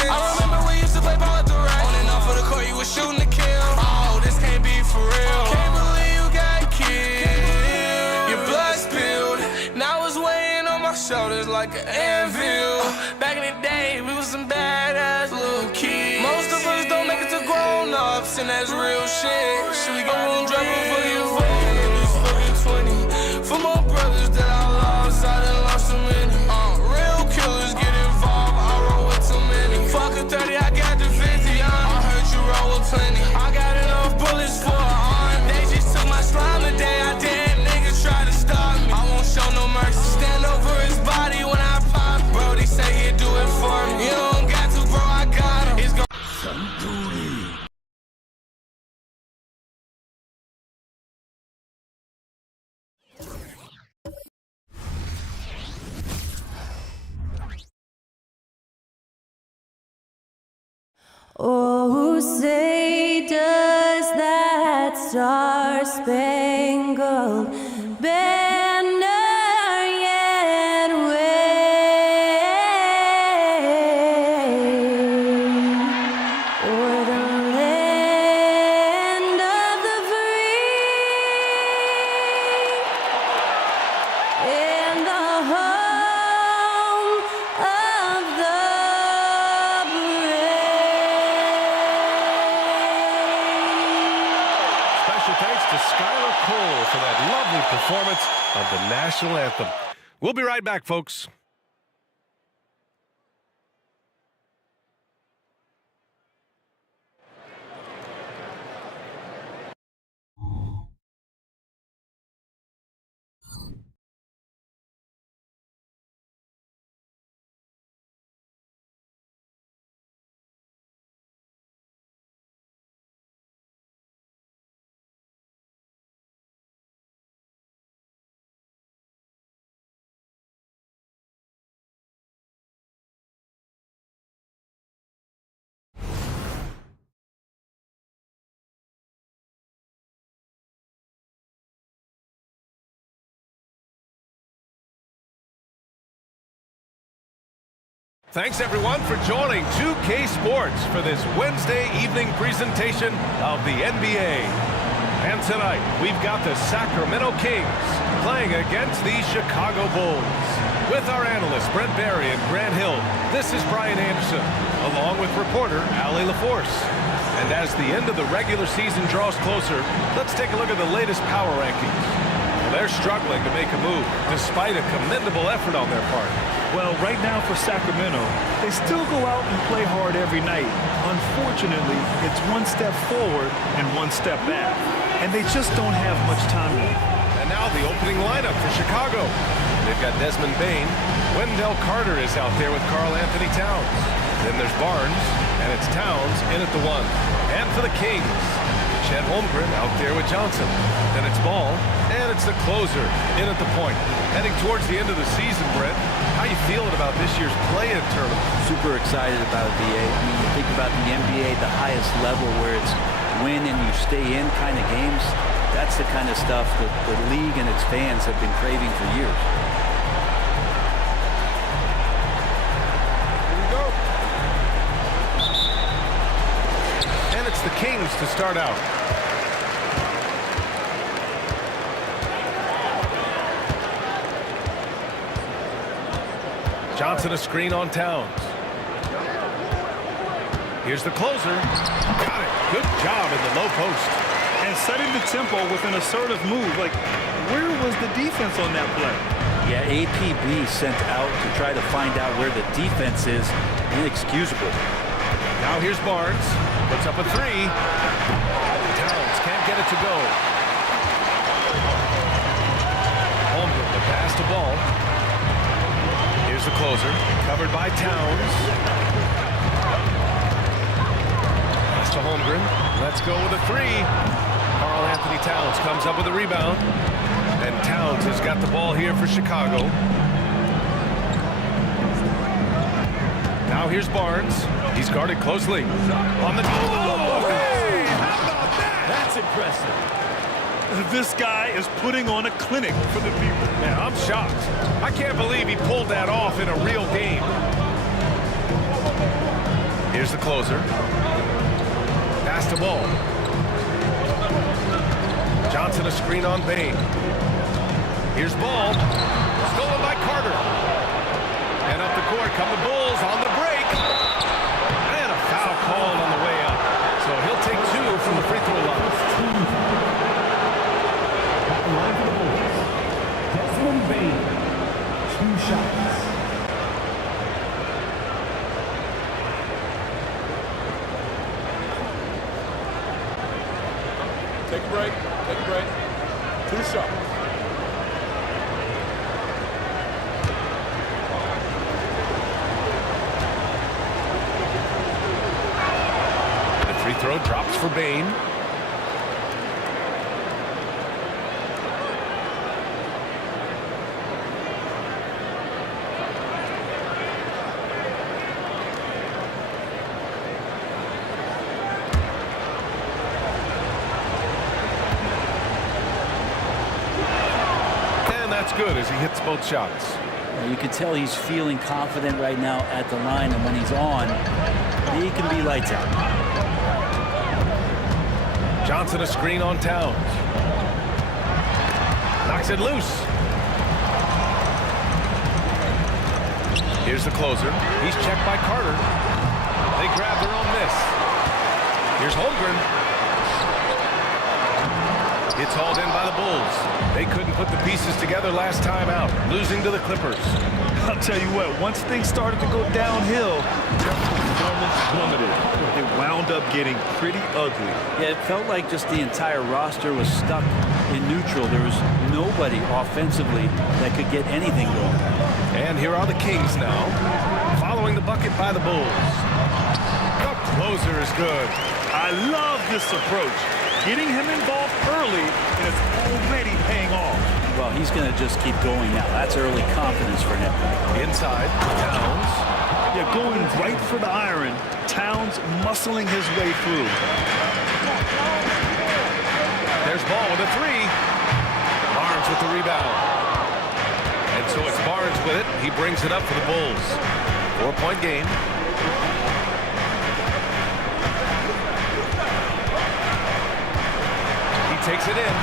since. I remember we used to play ball at the rack. On and off of the court, you was shooting to kill. Oh, this can't be for real. Can't believe you got killed. Your blood spilled. Now it's weighing on my shoulders like an anvil. Back in the day, we was some badass little kids. Most of us don't make it to grown-ups, and that's real shit. Should we go and drop it for you? This fucking 20. For my brothers that I lost, I done lost so many. Real killers get involved, I roll with too many. Fuck a 30, I got the 50, I heard you roll with plenty. I got enough bullets for an arm. They just took my slime today, I did. Niggas try to stop me, I won't show no mercy. Stand over his body when I pop. Bro, they say he'll do it for me. You don't got to, bro, I got him. It's Oh, say does that star-spangled banner yet wave o'er the land of the free and the home of the Thanks to Skylar Cole for that lovely performance of the national anthem. We'll be right back, folks. Thanks, everyone, for joining 2K Sports for this Wednesday evening presentation of the NBA. And tonight, we've got the Sacramento Kings playing against the Chicago Bulls. With our analysts, Brent Barry and Grant Hill, this is Brian Anderson, along with reporter Allie LaForce. And as the end of the regular season draws closer, let's take a look at the latest power rankings. They're struggling to make a move, despite a commendable effort on their part. Well, right now for Sacramento, they still go out and play hard every night. Unfortunately, it's one step forward and one step back, and they just don't have much time left. And now the opening lineup for Chicago. They've got Desmond Bane. Wendell Carter is out there with Karl Anthony Towns. Then there's Barnes, and it's Towns in at the 1. And for the Kings, Chet Holmgren out there with Johnson. Then it's Ball, and it's the closer in at the point. Heading towards the end of the season, Brett, how you feeling about this year's play-in tournament? Super excited about it, BA. I mean, you think about the NBA, the highest level where it's win and you stay in kind of games. That's the kind of stuff that the league and its fans have been craving for years. Here we go. And it's the Kings to start out. Johnson a screen on Towns. Here's the closer. Got it. Good job in the low post. And setting the tempo with an assertive move. Like, where was the defense on that play? Yeah, APB sent out to try to find out where the defense is. Inexcusable. Now here's Barnes. Puts up a 3. Towns can't get it to go. Holmgren, the pass to Ball. Here's the closer, covered by Towns. Pass to Holmgren. Let's go with a 3. Karl Anthony Towns comes up with a rebound. And Towns has got the ball here for Chicago. Now here's Barnes. He's guarded closely. On the... Oh, hey! How about that? That's impressive. This guy is putting on a clinic for the people. Man, I'm shocked. I can't believe he pulled that off in a real game. Here's the closer. Pass to Ball. Johnson a screen on Bain. Here's Ball. Stolen by Carter. And up the court come the Bulls on the break. And a foul called on the way up. So he'll take 2 from the free throw line. Desmond Bain, 2 shots. Take a break. Take a break. 2 shots. The free throw drops for Bain. That's good as he hits both shots. You can tell he's feeling confident right now at the line, and when he's on, he can be lights out. Johnson a screen on Towns. Knocks it loose. Here's the closer. He's checked by Carter. They grab their own miss. Here's Holmgren. It's hauled in by the Bulls. They couldn't put the pieces together last time out, losing to the Clippers. I'll tell you what, once things started to go downhill, their performance plummeted. It wound up getting pretty ugly. Yeah, it felt like just the entire roster was stuck in neutral. There was nobody offensively that could get anything going. And here are the Kings now, following the bucket by the Bulls. The closer is good. I love this approach. Getting him involved early, and it's already paying off. Well, he's going to just keep going now. That's early confidence for him. Inside, Towns. Yeah, going right for the iron. Towns muscling his way through. There's Ball with a 3. Barnes with the rebound. And so it's Barnes with it. He brings it up for the Bulls. 4-point game. Takes it in.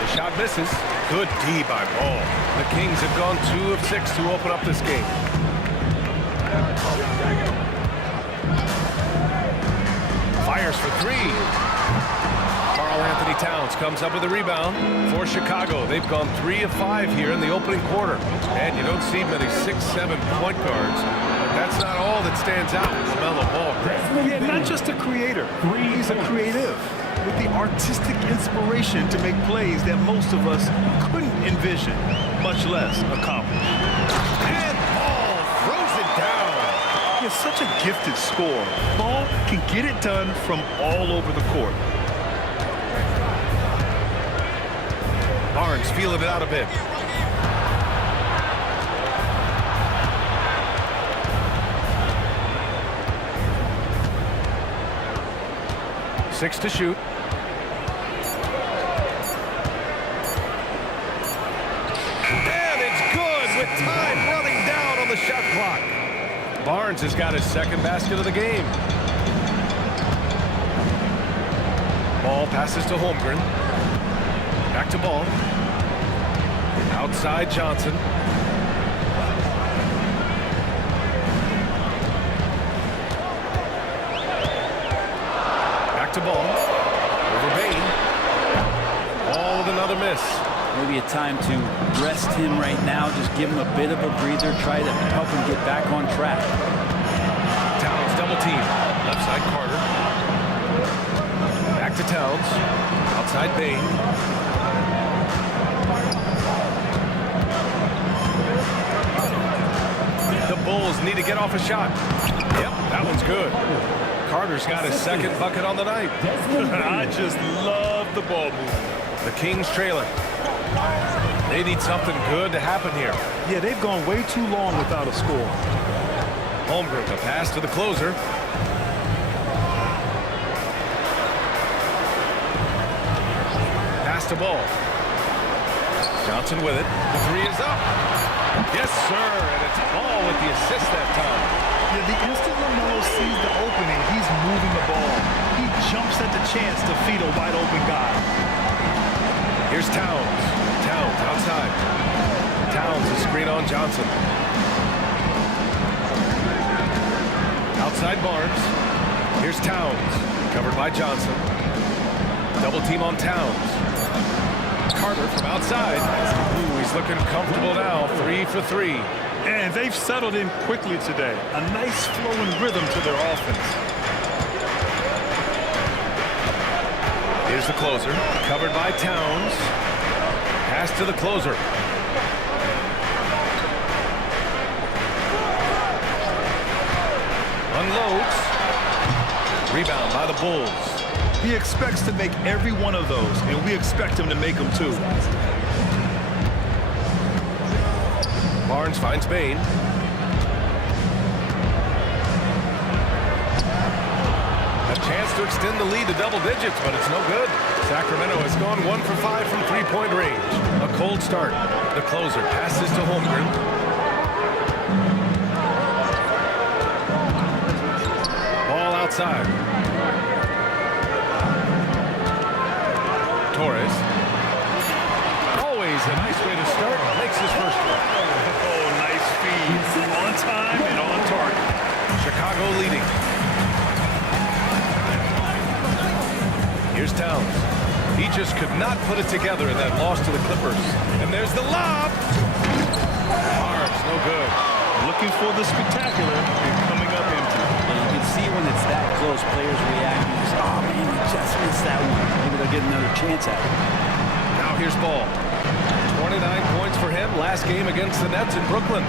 The shot misses. Good D by Ball. The Kings have gone 2 of 6 to open up this game. Fires for 3. Karl-Anthony Towns comes up with a rebound for Chicago. They've gone 3 of 5 here in the opening quarter. And you don't see many 6-7 point guards. But that's not all that stands out with LaMelo Ball. Yeah, not just a creator. He's a creative with the artistic inspiration to make plays that most of us couldn't envision, much less accomplish. And Ball throws it down. He's such a gifted scorer. Ball can get it done from all over the court. Barnes feeling it out a bit. Six to shoot. And it's good with time running down on the shot clock. Barnes has got his second basket of the game. Ball passes to Holmgren. Back to Ball. Outside Johnson. Back to Ball. Over Bain. Ball with another miss. Maybe a time to rest him right now. Just give him a bit of a breather. Try to help him get back on track. Towns double team. Left side Carter. Back to Towns. Outside Bain. The Bulls need to get off a shot. Yep, that one's good. Carter's got his second bucket on the night. I just love the ball movement. The Kings trailing. They need something good to happen here. Yeah, they've gone way too long without a score. Holmgren, the pass to the closer. Pass to Ball. Johnson with it. The 3 is up. Yes, sir, and it's Ball with the assist that time. Yeah, the instant LaMelo sees the opening, chance to feed a wide open guy. Here's Towns. Towns outside. Towns is screen on Johnson. Outside Barnes. Here's Towns. Covered by Johnson. Double team on Towns. Carter from outside. Ooh, he's looking comfortable now. 3 for 3. And they've settled in quickly today. A nice flowing rhythm to their offense. Here's the closer. Covered by Towns. Pass to the closer. Unloads. Rebound by the Bulls. He expects to make every one of those, and we expect him to make them too. Barnes finds Bain. A chance to extend the lead to double digits, but it's no good. Sacramento has gone 1 for 5 from three-point range. A cold start. The closer passes to Holmgren. Ball outside. Torres. Always a nice way to start. Makes his first one. Oh, nice feed. On time and on target. Chicago leading. Here's Towns. He just could not put it together in that loss to the Clippers. And there's the lob. Barnes, no good. Looking for the spectacular and coming up empty. And you can see when it's that close, players react. You just, oh man, he just missed that one. Maybe they'll get another chance at it. Now here's Ball. 29 points for him last game against the Nets in Brooklyn.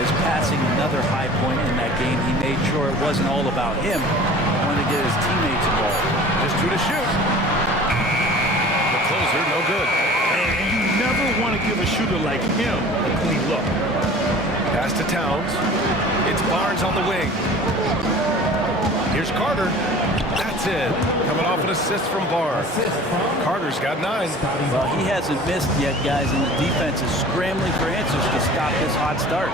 He's passing another high point in that game. He made sure it wasn't all about him. He wanted to get his teammates involved. Just 2 to shoot. The closer, no good. And you never want to give a shooter like him a clean look. Pass to Towns. It's Barnes on the wing. Here's Carter. That's it. Coming off an assist from Barnes. Carter's got 9. Well, he hasn't missed yet, guys, and the defense is scrambling for answers to stop this hot start.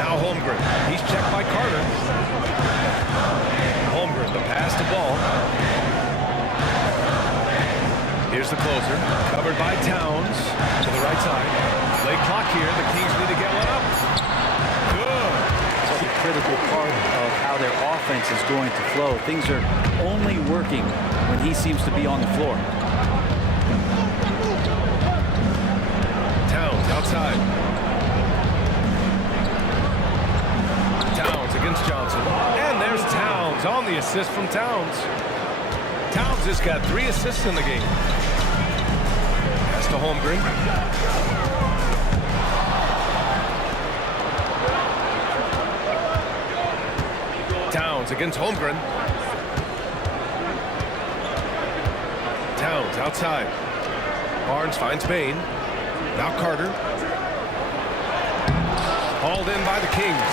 Now Holmgren. He's checked by Carter. Holmgren, the pass to Ball. Here's the closer. Covered by Towns. To the right side. Late clock here. The Kings need to get one up. Good. It's a critical part of how their offense is going to flow. Things are only working when he seems to be on the floor. Towns outside. Towns against Johnson. And there's Towns on the assist from Towns. Towns has got 3 assists in the game. Pass to Holmgren. Towns against Holmgren. Towns outside. Barnes finds Bain. Now Carter. Hauled in by the Kings.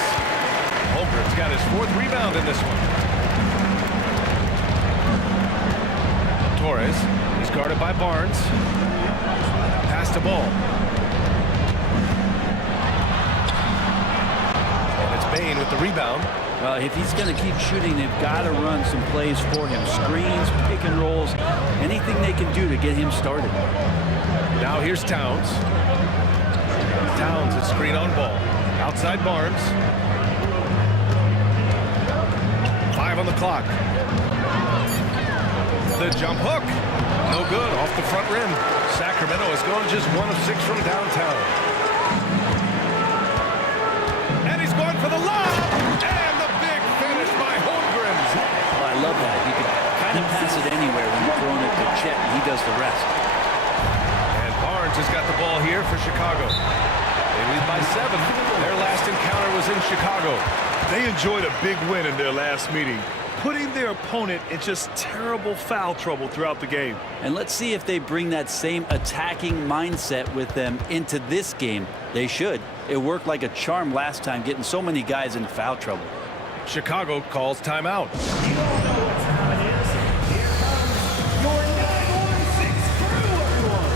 Holmgren's got his 4th rebound in this one. Torres. He's guarded by Barnes. Pass to Ball. And it's Bain with the rebound. Well, if he's going to keep shooting, they've got to run some plays for him. Screens, pick and rolls, anything they can do to get him started. Now here's Towns. Towns is screen on Ball. Outside Barnes. 5 on the clock. The jump hook. No good. Off the front rim. Sacramento has gone just 1 of 6 from downtown. And he's going for the lob. And the big finish by Holmgren. Well, I love that. You can kind of pass it anywhere when you're throwing it to Chet, and he does the rest. And Barnes has got the ball here for Chicago. They lead by 7. Their last encounter was in Chicago. They enjoyed a big win in their last meeting, putting their opponent in just terrible foul trouble throughout the game. And let's see if they bring that same attacking mindset with them into this game. They should. It worked like a charm last time, getting so many guys in foul trouble. Chicago calls timeout. You all know what time it is. Here comes your 916 crew, everyone.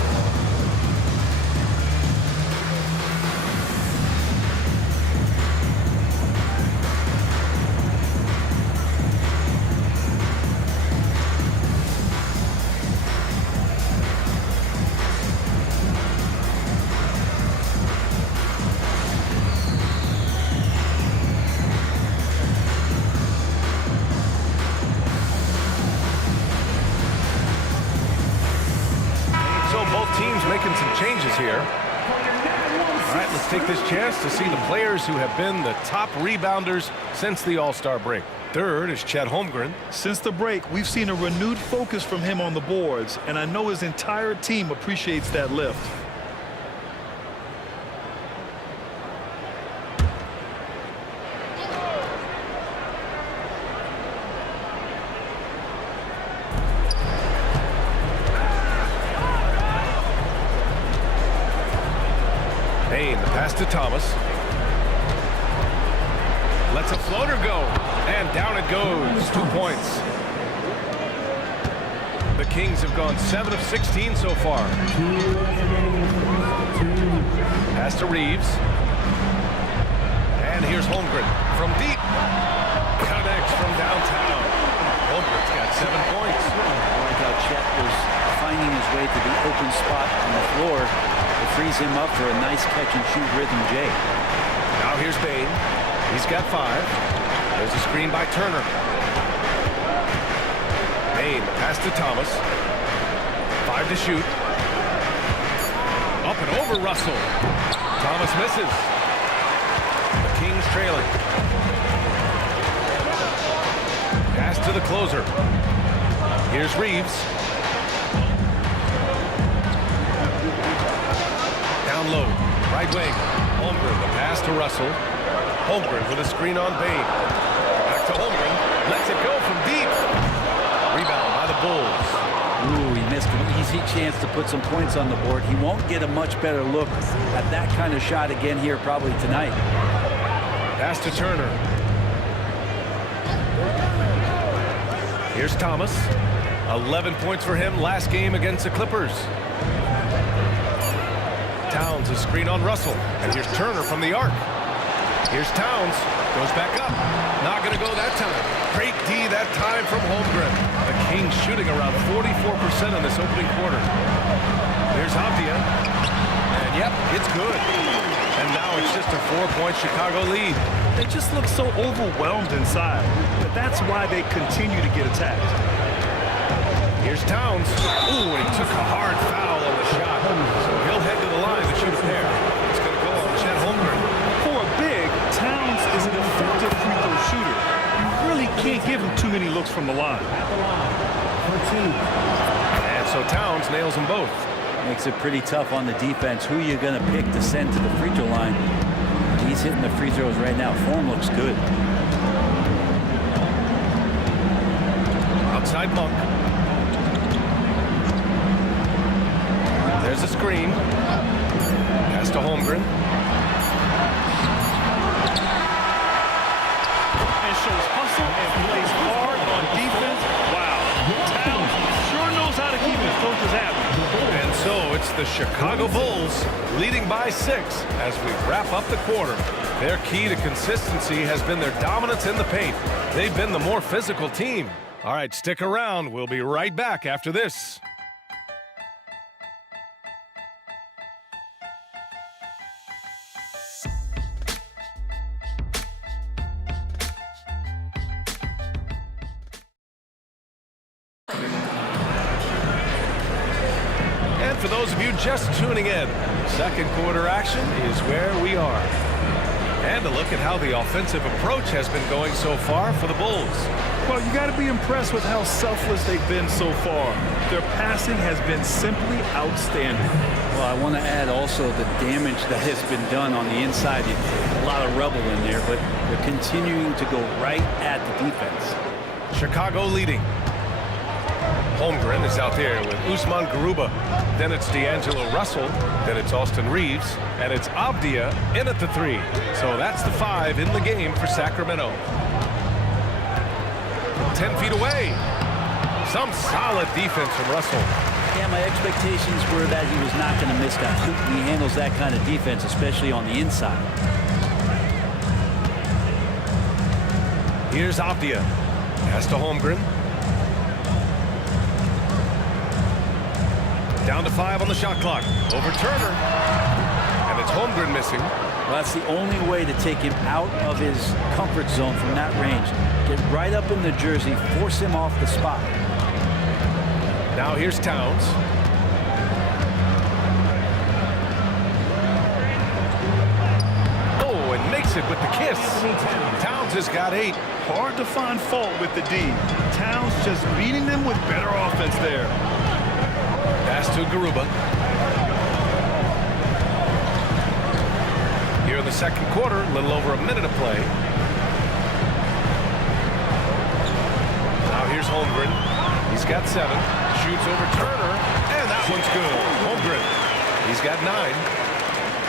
here. All right, let's take this chance to see the players who have been the top rebounders since the All-Star break. Third is Chet Holmgren. Since the break, we've seen a renewed focus from him on the boards, and I know his entire team appreciates that lift. Payne, the pass to Thomas. Lets a floater go, and down it goes. 2 points. The Kings have gone 7 of 16 so far. Pass to Reeves. And here's Holmgren from deep. Connects from downtown. Holmgren's got 7 points. I like how Chet was finding his way to the open spot on the floor. It frees him up for a nice catch-and-shoot rhythm J. Now here's Payne. He's got 5. There's a screen by Turner. Payne, pass to Thomas. 5 to shoot. Up and over Russell. Thomas misses. The Kings trailing. Pass to the closer. Here's Reeves. Down low. Right wing. Holmgren, the pass to Russell. Holmgren with a screen on Payne. Back to Holmgren. Lets it go from deep. Rebound by the Bulls. Ooh, he missed an easy chance to put some points on the board. He won't get a much better look at that kind of shot again here probably tonight. Pass to Turner. Here's Thomas. 11 points for him last game against the Clippers. Towns, a screen on Russell. And here's Turner from the arc. Here's Towns. Goes back up. Not going to go that time. Great D that time from Holmgren. The Kings shooting around 44% in this opening quarter. Here's Avdia. And yep, it's good. And now it's just a 4-point Chicago lead. They just look so overwhelmed inside, but that's why they continue to get attacked. Here's Towns. Ooh, and he took a hard foul on the shot. So he'll head to the line to shoot a pair. It's going to go on Chet Holmgren. For a big, Towns is an effective free throw shooter. You really can't give him too many looks from the line. And so Towns nails them both. Makes it pretty tough on the defense. Who you going to pick to send to the free throw line? He's hitting the free throws right now. Form looks good. Outside Monk. There's a screen. Pass to Holmgren. And shows hustle and plays hard on defense. Wow. Towns sure knows how to keep his coaches happy. And so it's the Chicago Bulls leading by 6 as we wrap up the quarter. Their key to consistency has been their dominance in the paint. They've been the more physical team. All right, stick around. We'll be right back after this. And for those of you just tuning in, second quarter action is where we are. And a look at how the offensive approach has been going so far for the Bulls. Well, you got to be impressed with how selfless they've been so far. Their passing has been simply outstanding. Well, I want to add also the damage that has been done on the inside. A lot of rubble in there, but they're continuing to go right at the defense. Chicago leading. Holmgren is out there with Usman Garuba. Then it's D'Angelo Russell. Then it's Austin Reeves. And it's Avdia in at the 3. So that's the 5 in the game for Sacramento. 10 feet away. Some solid defense from Russell. Yeah, my expectations were that he was not going to miss that. He handles that kind of defense, especially on the inside. Here's Avdia. Pass to Holmgren. Down to 5 on the shot clock. Over Turner. And it's Holmgren missing. Well, that's the only way to take him out of his comfort zone from that range. Get right up in the jersey, force him off the spot. Now here's Towns. it with the kiss. Towns has got 8. Hard to find fault with the D. Towns just beating them with better offense there. Pass to Garuba. Here in the second quarter, a little over a minute of play. Now here's Holmgren. He's got 7. Shoots over Turner, and that one's good. Holmgren. He's got 9.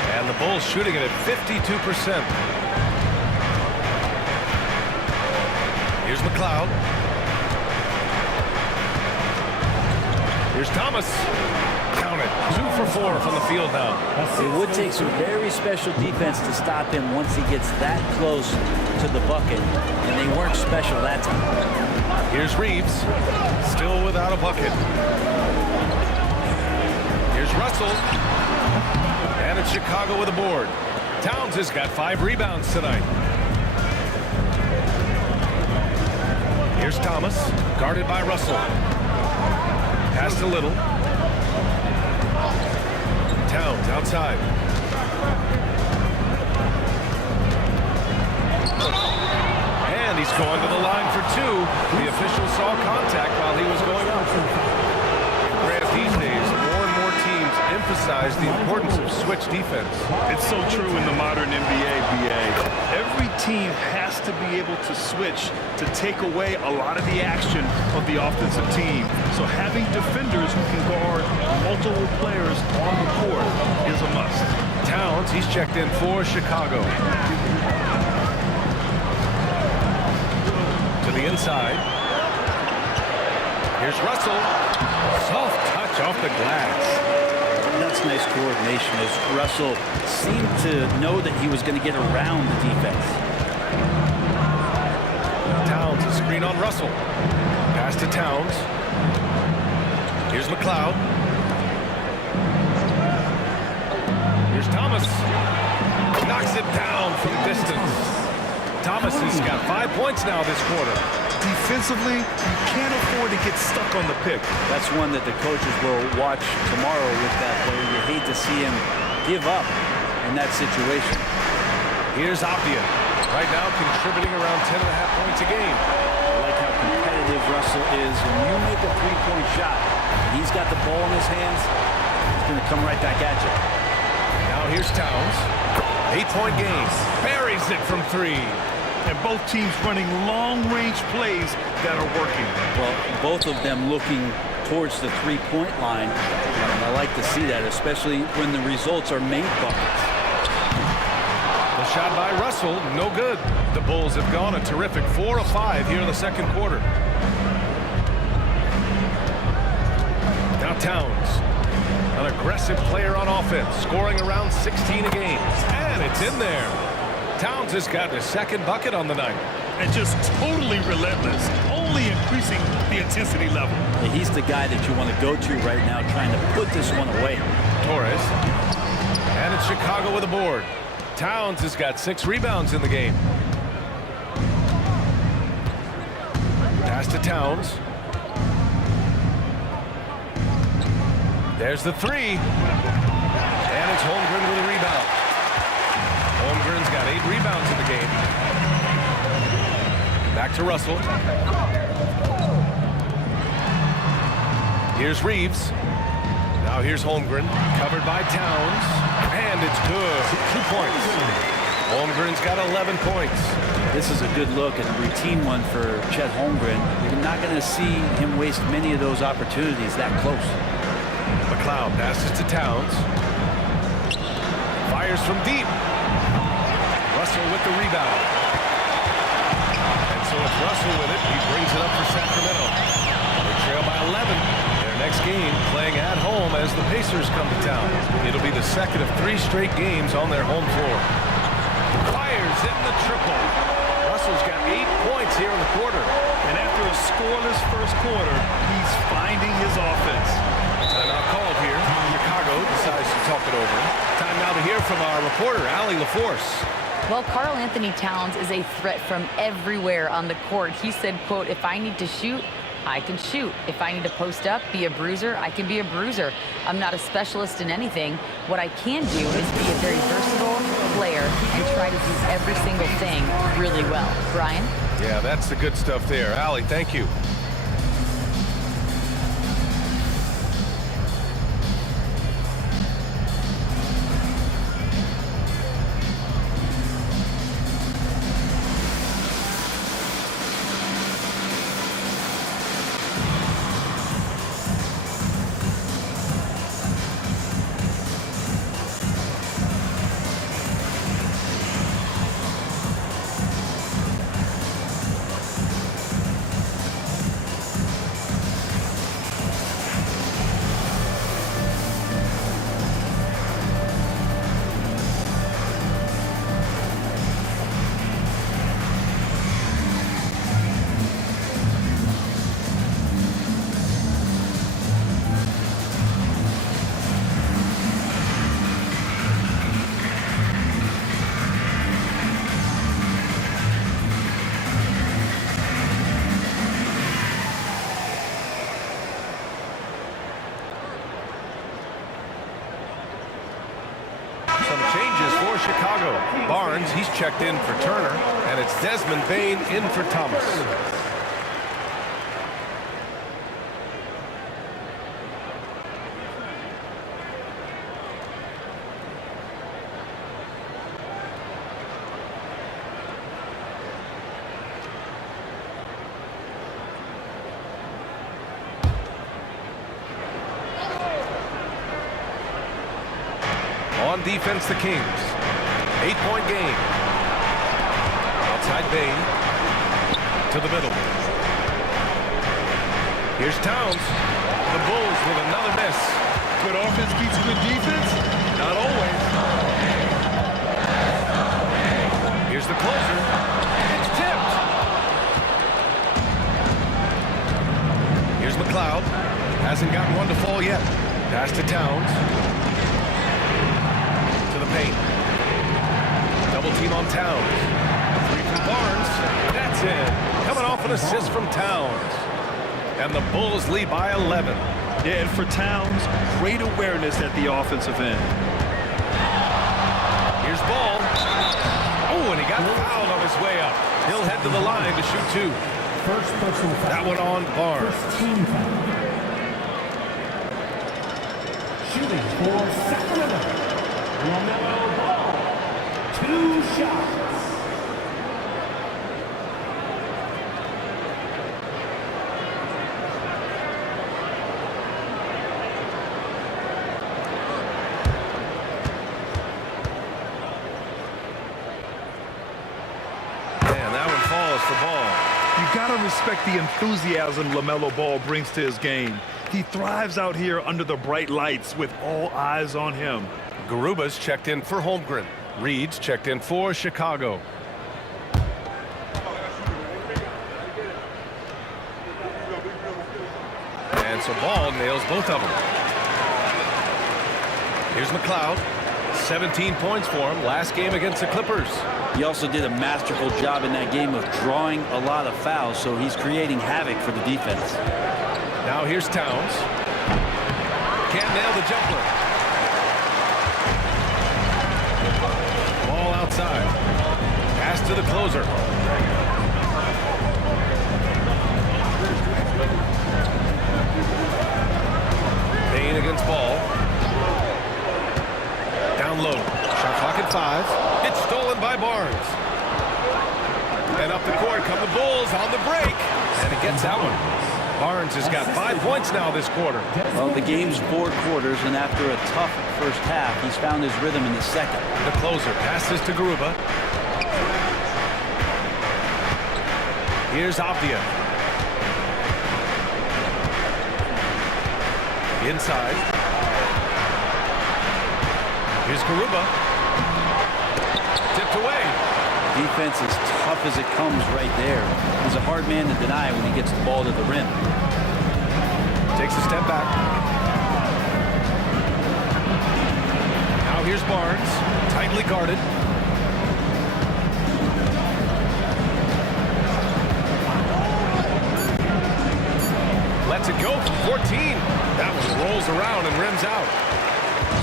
And the Bulls shooting it at 52%. Here's McLeod. Here's Thomas. Count it. 2 for 4 from the field now. It would take some very special defense to stop him once he gets that close to the bucket, and they weren't special that time. Here's Reeves. Still without a bucket. Here's Russell. And it's Chicago with a board. Towns has got 5 rebounds tonight. Here's Thomas, guarded by Russell. Pass to Little. Towns outside. And he's going to the line for 2. The official saw contact while he was going up. Grant, these days, more and more teams emphasize the importance of switch defense. It's so true in the modern NBA, BA. Every team has to be able to switch to take away a lot of the action of the offensive team. So having defenders who can guard multiple players on the court is a must. Towns, he's checked in for Chicago. To the inside. Here's Russell. Soft touch off the glass. That's nice coordination as Russell seemed to know that he was going to get around the defense. Towns, a screen on Russell. Pass to Towns. Here's McLeod. Here's Thomas. Knocks it down from distance. Thomas has got 5 points now this quarter. Defensively, you can't afford to get stuck on the pick. That's one that the coaches will watch tomorrow with that player. You hate to see him give up in that situation. Here's Apia. Right now contributing around 10.5 points a game. I like how competitive Russell is. When you make a three-point shot, and he's got the ball in his hands, he's going to come right back at you. Now here's Towns. 8-point game. Buries it from 3. And both teams running long-range plays that are working. Well, both of them looking towards the three-point line. And I like to see that, especially when the results are made buckets. The shot by Russell, no good. The Bulls have gone a terrific 4 of 5 here in the second quarter. Now Towns, an aggressive player on offense, scoring around 16 a game. And it's in there. Towns has got his second bucket on the night. And just totally relentless, only increasing the intensity level. Yeah, he's the guy that you want to go to right now, trying to put this one away. Torres. And it's Chicago with a board. Towns has got 6 rebounds in the game. Pass to Towns. There's the 3. And it's Holmgren with a rebound. Holmgren's got 8 rebounds in the game. Back to Russell. Here's Reeves. Now here's Holmgren, covered by Towns, and it's good. 2 points. Holmgren's got 11 points. This is a good look and a routine one for Chet Holmgren. You're not going to see him waste many of those opportunities that close. McLeod passes to Towns. Fires from deep. Russell with the rebound. And so it's Russell with it. He brings it up for Sacramento. They trail by 11. Their next game playing at home as the Pacers come to town. It'll be the second of 3 straight games on their home floor. Fires in the triple. Russell's got 8 points here in the quarter. And after a scoreless first quarter, he's finding his offense. Timeout called here. Chicago decides to talk it over. Time now to hear from our reporter, Allie LaForce. Well, Karl Anthony Towns is a threat from everywhere on the court. He said, quote, if I need to shoot, I can shoot. If I need to post up, be a bruiser, I can be a bruiser. I'm not a specialist in anything. What I can do is be a very versatile, player and try to do every single thing really well. Brian? Yeah, that's the good stuff there. Allie, thank you. Some changes for Chicago. Barnes, he's checked in for Turner, and it's Desmond Bain in for Thomas. On defense, the Kings. 8-point game. Outside Bain. To the middle. Here's Towns. The Bulls with another miss. Good offense beats good defense? Not always. Here's the closer. It's tipped. Here's McLeod. Hasn't gotten one to fall yet. Pass to Towns. To the paint. Double team on Towns. Three from Barnes. That's it. Coming off an assist from Towns. And the Bulls lead by 11. Yeah, and for Towns, great awareness at the offensive end. Here's Ball. Oh, and he got fouled on his way up. He'll head to the line to shoot two. First personal foul. That one on Barnes. First team foul. Shooting for Sacramento, LaMelo Ball. 2 shots. And that one falls for Ball. You gotta respect the enthusiasm LaMelo Ball brings to his game. He thrives out here under the bright lights with all eyes on him. Garuba's checked in for Holmgren. Reed's checked in for Chicago. And so Ball nails both of them. Here's McLeod. 17 points for him last game against the Clippers. He also did a masterful job in that game of drawing a lot of fouls, so he's creating havoc for the defense. Now here's Towns. Can't nail the jumper. Ball outside. Pass to the closer. Bain against Ball. Down low. Shot clock at 5. It's stolen by Barnes. And up the court come the Bulls on the break. And it gets that one. Barnes has got 5 points now this quarter. Well, the game's 4 quarters, and after a tough first half, he's found his rhythm in the second. The closer passes to Garuba. Here's Avdia. Inside. Here's Garuba. Tipped away. Defense is tough as it comes right there. He's a hard man to deny when he gets the ball to the rim. Takes a step back. Now here's Barnes. Tightly guarded. Lets it go from 14. That one rolls around and rims out.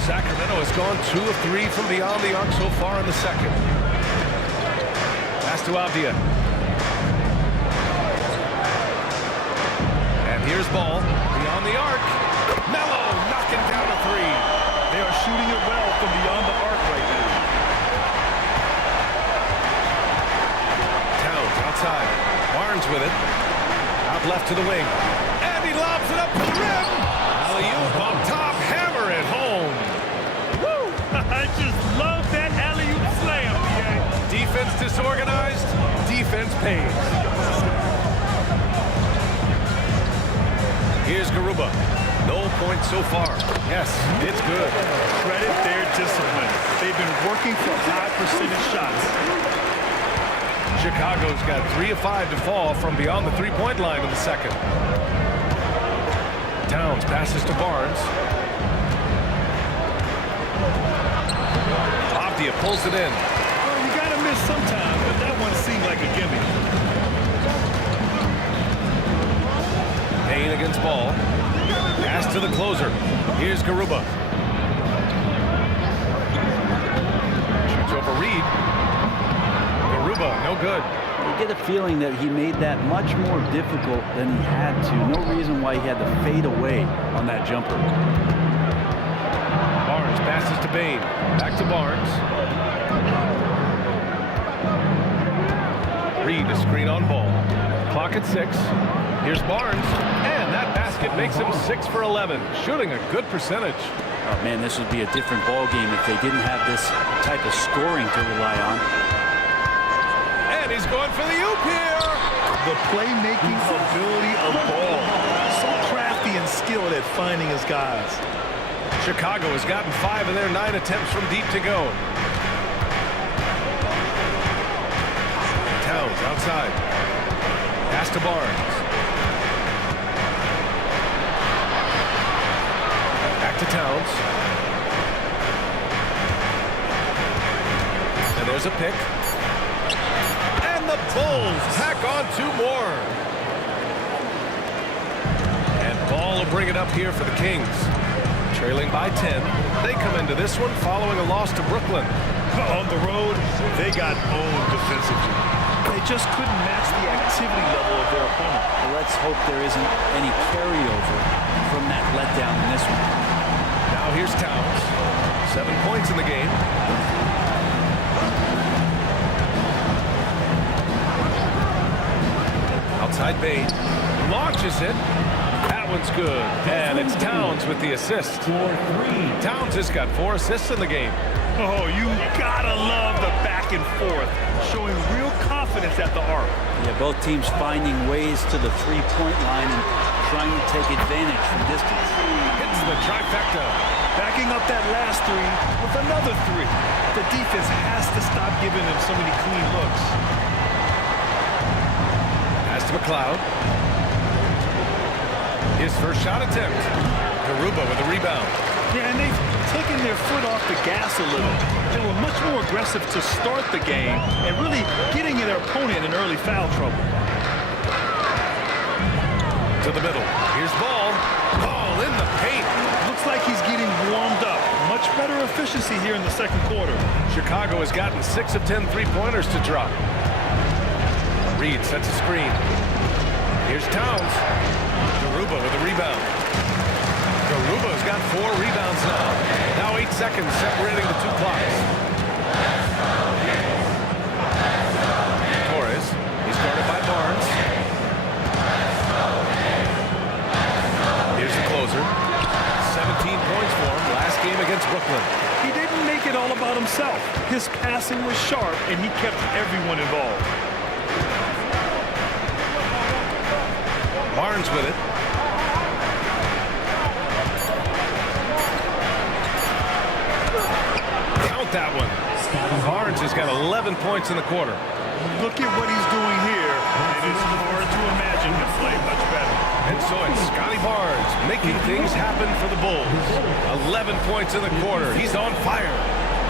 Sacramento has gone 2 of 3 from beyond the arc so far in the second. Pass to Avdia. And here's ball beyond the arc. Melo knocking down a 3. They are shooting it well from beyond the arc right now. Towns outside. Barnes with it. Out left to the wing. And he lobs it up to the rim. Alley-oop on top. Hammer it home. Woo! I just love that alley-oop slam, man. Defense disorganized. Defense pays. Here's Garuba. No points so far. Yes, it's good. Credit their discipline. They've been working for high percentage shots. Chicago's got 3 of 5 to fall from beyond the three-point line in the second. Towns passes to Barnes. Avdia pulls it in. Well, you gotta miss sometimes, but that one seemed like a gimme. Payne against Ball. Pass to the closer. Here's Garuba. Shoots over Reed. Garuba, no good. You get a feeling that he made that much more difficult than he had to. No reason why he had to fade away on that jumper. Barnes passes to Bane. Back to Barnes. Reed, a screen on Ball. Clock at 6. Here's Barnes. And that basket makes him 6 for 11. Shooting a good percentage. Oh, man, this would be a different ball game if they didn't have this type of scoring to rely on. And he's going for the oop here. The playmaking ability of Ball. So crafty and skilled at finding his guys. Chicago has gotten 5 of their 9 attempts from deep to go. Towns outside. Pass to Barnes. Back to Towns. And there's a pick. And the Bulls tack on 2 more. And Ball will bring it up here for the Kings. Trailing by 10. They come into this one following a loss to Brooklyn. On the road, they got owned defensively. They just couldn't match the activity level of their opponent. Well, let's hope there isn't any carryover from that letdown in this one. Now here's Towns. 7 points in the game. Outside Bane. Launches it. That one's good. And it's Towns with the assist. Towns has got 4 assists in the game. Oh, you gotta love the back and forth, showing real confidence at the arc. Yeah, both teams finding ways to the three-point line and trying to take advantage from distance. Hits the trifecta. Backing up that last 3 with another 3. The defense has to stop giving them so many clean looks. Pass to McLeod. His first shot attempt. Garuba with a rebound. Yeah, and they've taken their foot off the gas a little. They were much more aggressive to start the game and really getting their opponent in early foul trouble. To the middle. Here's Ball. Ball in the paint. Looks like he's getting warmed up. Much better efficiency here in the second quarter. Chicago has gotten 6 of 10 three-pointers to drop. Reed sets a screen. Here's Towns. Garuba with a rebound. Garuba's got 4 rebounds now. Now 8 seconds separating the 2 clocks. Torres. He's guarded by Barnes. Here's the closer. 17 points for him last game against Brooklyn. He didn't make it all about himself. His passing was sharp, and he kept everyone involved. Barnes with it. Count that one. Barnes has got 11 points in the quarter. Look at what he's doing here, and it's hard to imagine him play much better. And so it's Scotty Barnes making things happen for the Bulls. 11 points in the quarter. He's on fire.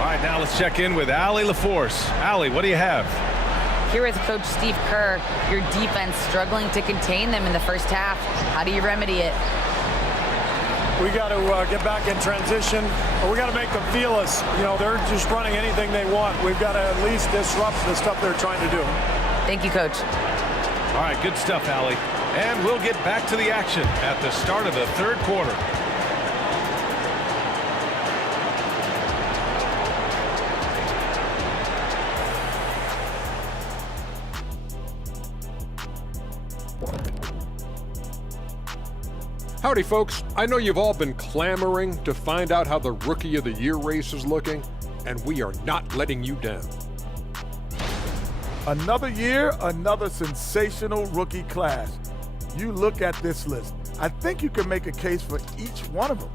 All right, now let's check in with Allie LaForce. Allie, what do you have? Here with Coach Steve Kerr, your defense struggling to contain them in the first half. How do you remedy it? We got to get back in transition, or we got to make them feel us. You know, they're just running anything they want. We've got to at least disrupt the stuff they're trying to do. Thank you, Coach. All right, good stuff, Allie. And we'll get back to the action at the start of the third quarter. Howdy, folks. I know you've all been clamoring to find out how the Rookie of the Year race is looking, and we are not letting you down. Another year, another sensational rookie class. You look at this list. I think you can make a case for each one of them.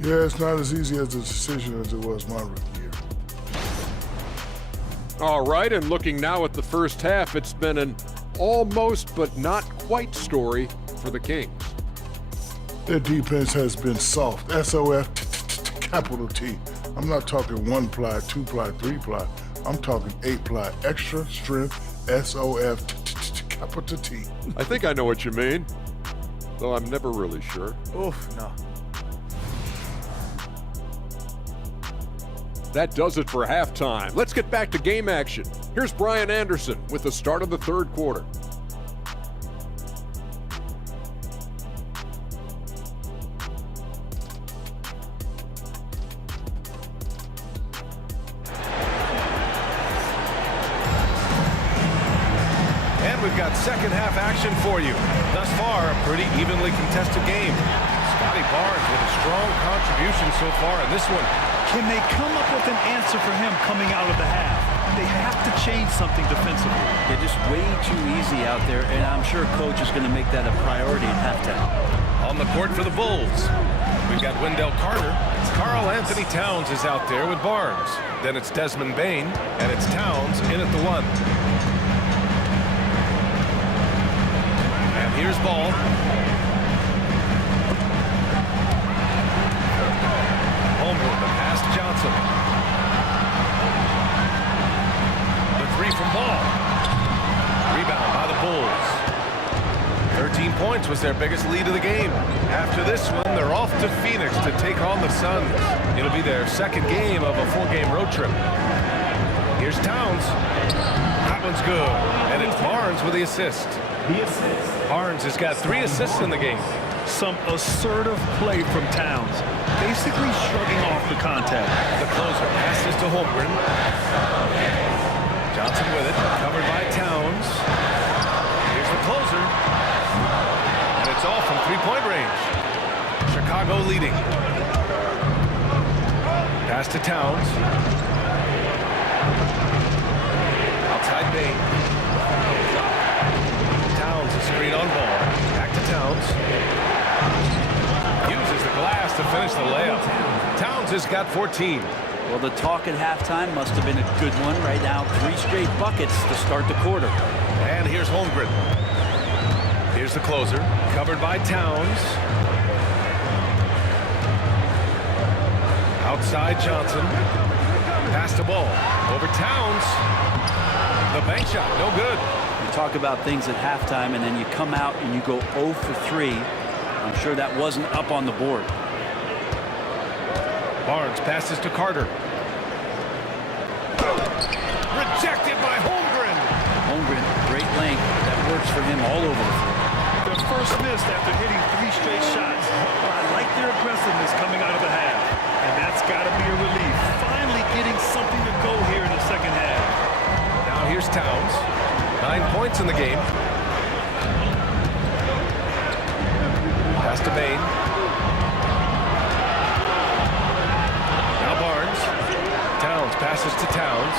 Yeah, it's not as easy as a decision as it was my rookie year. All right, and looking now at the first half, it's been an almost but not quite story for the Kings. Their defense has been soft. SOF, capital T. I'm not talking 1-ply, 2-ply, 3-ply. I'm talking 8-ply, extra strength, SOF, capital T. I think I know what you mean, though I'm never really sure. Oof, no. That does it for halftime. Let's get back to game action. Here's Brian Anderson with the start of the third quarter. We've got second half action for you. Thus far, a pretty evenly contested game. Scotty Barnes with a strong contribution so far in this one. Can they come up with an answer for him coming out of the half? They have to change something defensively. They're just way too easy out there, and I'm sure Coach is going to make that a priority at halftime. On the court for the Bulls, we've got Wendell Carter. Karl Anthony Towns is out there with Barnes. Then it's Desmond Bane, and it's Towns in at the one. Here's ball. Holmgren, the pass to Johnson. The three from Ball. Rebound by the Bulls. 13 points was their biggest lead of the game. After this one, they're off to Phoenix to take on the Suns. It'll be their second game of a 4-game road trip. Here's Towns. That one's good. And it's Barnes with the assist. Barnes has got 3 assists in the game. Some assertive play from Towns. Basically shrugging off the contact. The closer passes to Holmgren. Johnson with it, covered by Towns. Here's the closer. And it's all from 3-point range. Chicago leading. Pass to Towns. Outside Bane. Screen on ball. Back to Towns. Uses the glass to finish the layup. Towns has got 14. Well, the talk at halftime must have been a good one. Right now, 3 straight buckets to start the quarter. And here's Holmgren. Here's the closer. Covered by Towns. Outside Johnson. Pass the ball. Over Towns. The bank shot, no good. Talk about things at halftime, and then you come out and you go 0 for 3. I'm sure that wasn't up on the board. Barnes passes to Carter. Rejected by Holmgren. Holmgren, great length. That works for him all over the floor. Their first miss after hitting 3 straight shots. I like their aggressiveness coming out of the half, and that's got to be a relief. Finally getting something to go here in the second half. Now here's Towns. 9 points in the game. Pass to Bane. Now Barnes. Towns passes to Towns.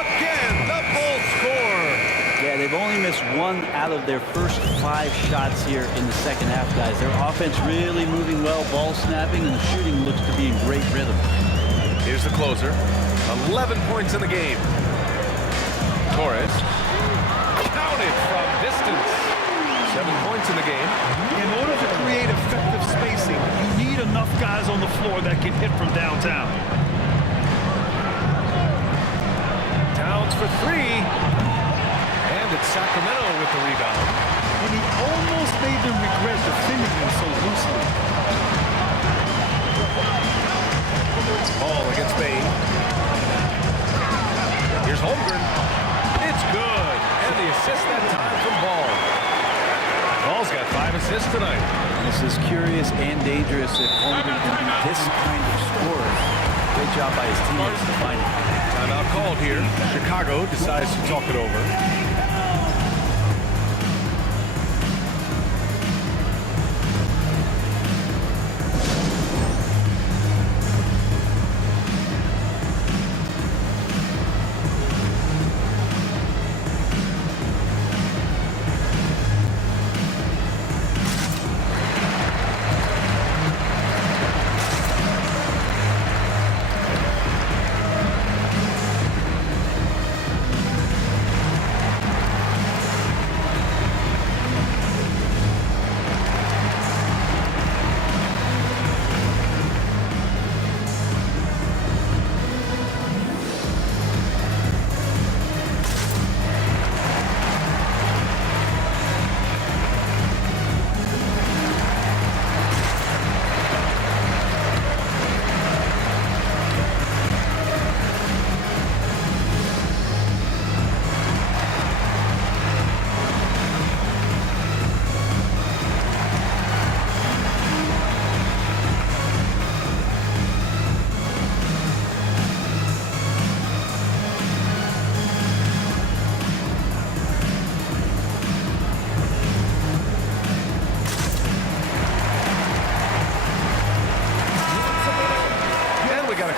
Again, the Bulls score. Yeah, they've only missed 1 out of their first 5 shots here in the second half, guys. Their offense really moving well, ball snapping, and the shooting looks to be in great rhythm. Here's the closer. 11 points in the game. Torres. Counted from distance. 7 points in the game. In order to create effective spacing, you need enough guys on the floor that can hit from downtown. Towns for 3. And it's Sacramento with the rebound. And he almost made them regret defending him so loosely. Ball against Bain. Here's Holmgren. It's good. And the assist that time from Ball. Ball's got 5 assists tonight. This is curious and dangerous if Holmgren can be this kind of scorer. Great job by his teammates to find it. Timeout called here. Chicago decides to talk it over.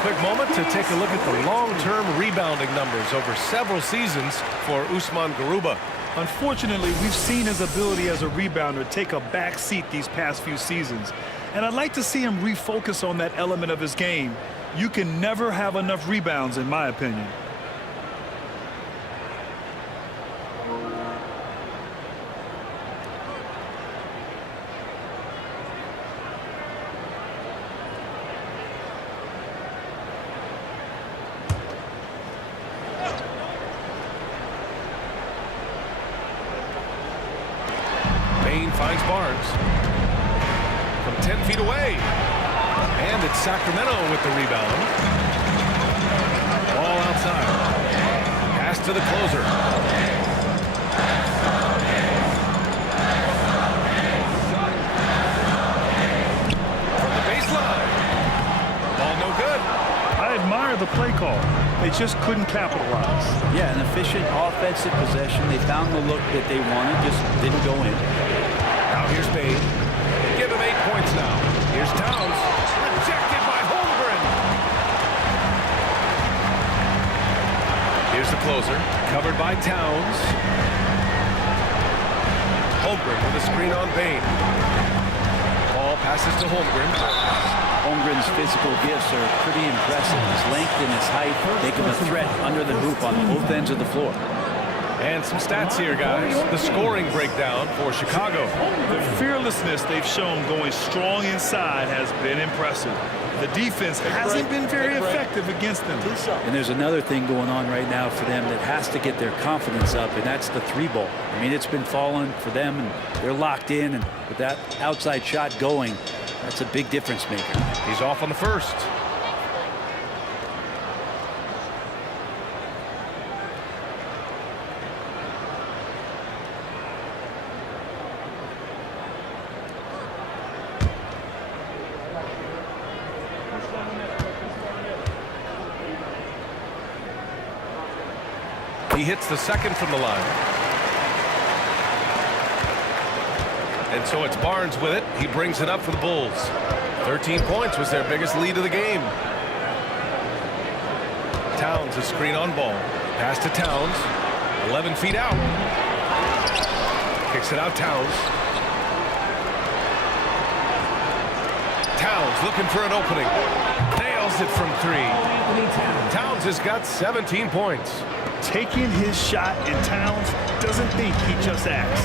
Quick moment to take a look at the long-term rebounding numbers over several seasons for Usman Garuba. Unfortunately, we've seen his ability as a rebounder take a back seat these past few seasons. And I'd like to see him refocus on that element of his game. You can never have enough rebounds, in my opinion. Finds Barnes from 10 feet away. And it's Sacramento with the rebound. Ball outside. Pass to the closer. From the baseline. Ball no good. I admire the play call. They just couldn't capitalize. Yeah, an efficient offensive possession. They found the look that they wanted, just didn't go in. Now here's Bain. Give him 8 points now. Here's Towns. Rejected by Holmgren. Here's the closer. Covered by Towns. Holmgren with a screen on Bain. Ball passes to Holmgren. Holmgren's physical gifts are pretty impressive. His length and his height make him a threat under the hoop on both ends of the floor. And some stats here, guys. The scoring breakdown for Chicago. The fearlessness they've shown going strong inside has been impressive. The defense hasn't been very effective against them. And there's another thing going on right now for them that has to get their confidence up, and that's the 3-ball. I mean, it's been falling for them, and they're locked in, and with that outside shot going, that's a big difference maker. He's off on the first. He hits the second from the line. And so it's Barnes with it. He brings it up for the Bulls. 13 points was their biggest lead of the game. Towns, a screen on Ball. Pass to Towns. 11 feet out. Kicks it out, Towns. Towns looking for an opening. Nails it from 3. Towns has got 17 points. Taking his shot, and Towns doesn't think he just acts.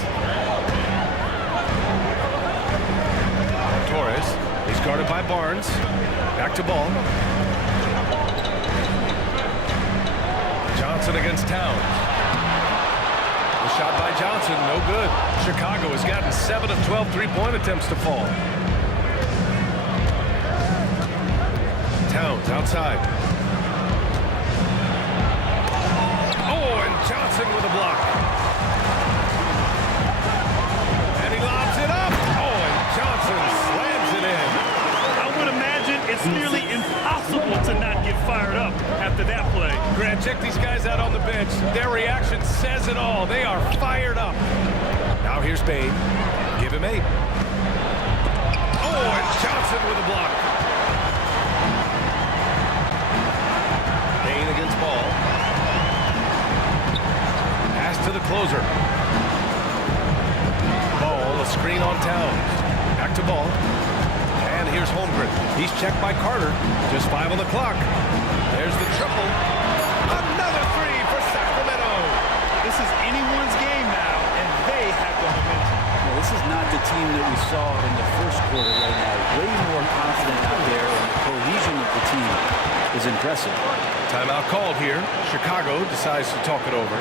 Torres, he's guarded by Barnes. Back to Ball. Johnson against Towns. The shot Johnson, no good. Chicago has gotten 7 of 12 three-point attempts to fall. Towns outside. Oh, and Johnson with a block. And he lobs it up. Oh, and Johnson slams it in. I would imagine it's nearly impossible to not get fired up after that play. Grant, check these guys out on the bench. Their reaction says it all. They are fired up. Now here's Bain. Give him 8. Oh, and Johnson with a block. Bain against Ball. Pass to the closer. Ball, a screen on Towns. Back to Ball. And here's Holmgren. He's checked by Carter. Just 5 on the clock. There's the triple. Another 3 for Sacramento. This is anyone's game now, and they have the momentum. Well, this is not the team that we saw in the first quarter right now. Way more confident out there, and the cohesion of the team is impressive. Timeout called here. Chicago decides to talk it over.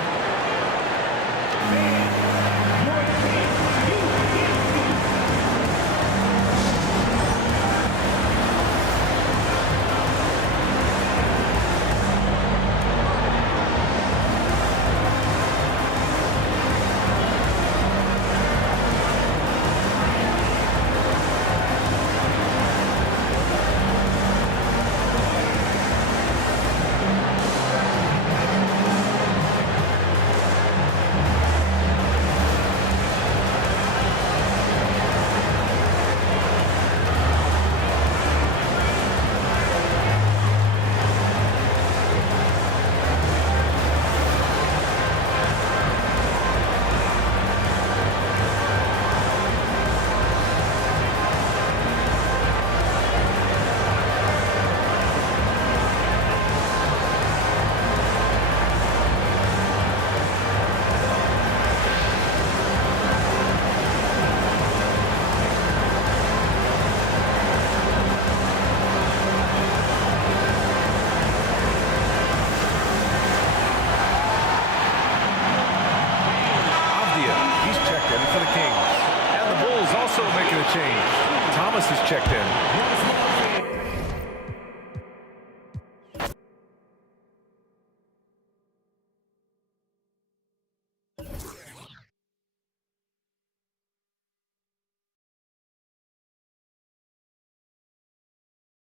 For the Kings. And the Bulls also making a change. Thomas is checked in.